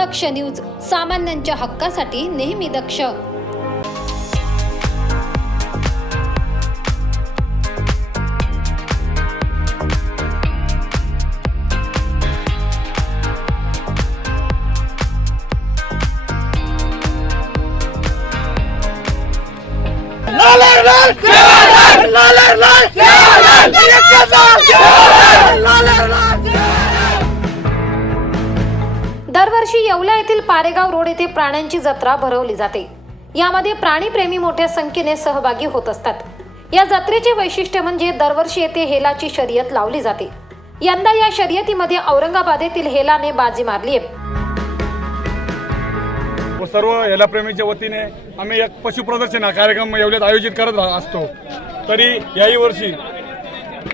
दक्ष news सामान्यांच्या हक्कासाठी नेहमी दक्ष. दरवर्षी येवला येथील पारेगाव रोड येथे प्राण्यांची जत्रा भरवली जाते. यामध्ये प्राणीप्रेमी मोठ्या संख्येने सहभागी होत असतात. या जत्रेचे वैशिष्ट्य म्हणजे दरवर्षी येथे हेलाची शर्यत लावली जाते. यंदा या शर्यतीमध्ये औरंगाबाद येथील हेलाने बाजी मारली आहे. सर्व हेलाप्रेमीच्या वतीने आम्ही एक पशुप्रदर्शन हा कार्यक्रम एवढ्यात आयोजित करत असतो. तरी याही वर्षी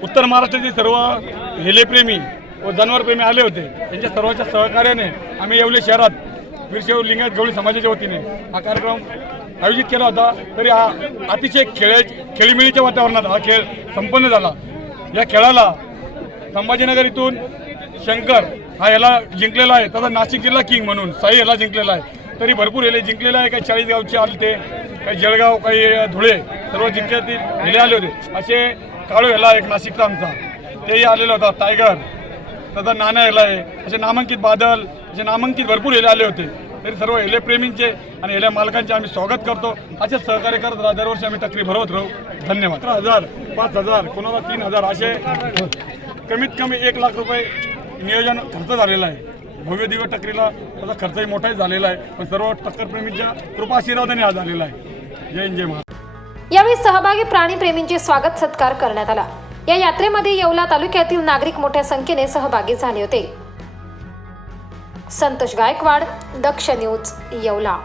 उत्तर महाराष्ट्रातील सर्व हेलेप्रेमी व जनावरप्रेमी आले होते. त्यांच्या सर्वांच्या सहकार्याने आम्ही येवले शहरात वीरशैव लिंगायत गवळी समाजाच्या वतीने हा कार्यक्रम आयोजित केला होता. तरी हा अतिशय खेळ खेळीमेळीच्या वातावरणात हा खेळ संपन्न झाला. या खेळाला संभाजीनगर इथून शंकर हा याला जिंकलेला आहे. तसा नाशिक जिल्हा किंग म्हणून साई याला जिंकलेला आहे. तरी भरपूर याला जिंकलेला आहे. काही चाळीस गावचे आले ते काही जळगाव काही धुळे सर्व जिंकण्यातील हेले आले होते. असे काळू ह्याला एक नाशिकचा आमचा. तेही आलेला होता. टायगर तसा नाना ह्याला आहे. असे नामांकित बादल असे नामांकित भरपूर हेले आले होते. तरी सर्व हेले प्रेमींचे आणि हेल्या मालकांचे आम्ही स्वागत करतो. असे सहकार्य करत राहा. दरवर्षी आम्ही तक्री भरवत राहू. धन्यवाद. अकरा हजार पाच हजार कोणाला तीन हजार असे कमीत कमी एक लाख रुपये नियोजन खर्च झालेला आहे. भव्य दिव्य टकरीला त्याचा खर्चही मोठाही झालेला आहे. पण सर्व टक्करप्रेमींच्या कृपा आशीर्वादाने हा झालेला आहे. जय जय महाराज यावेळी सहभागी प्राणीप्रेमींचे स्वागत सत्कार करण्यात आला. या यात्रेमध्ये येवला तालुक्यातील नागरिक मोठ्या संख्येने सहभागी झाले होते. संतोष गायकवाड दक्ष न्यूज येवला.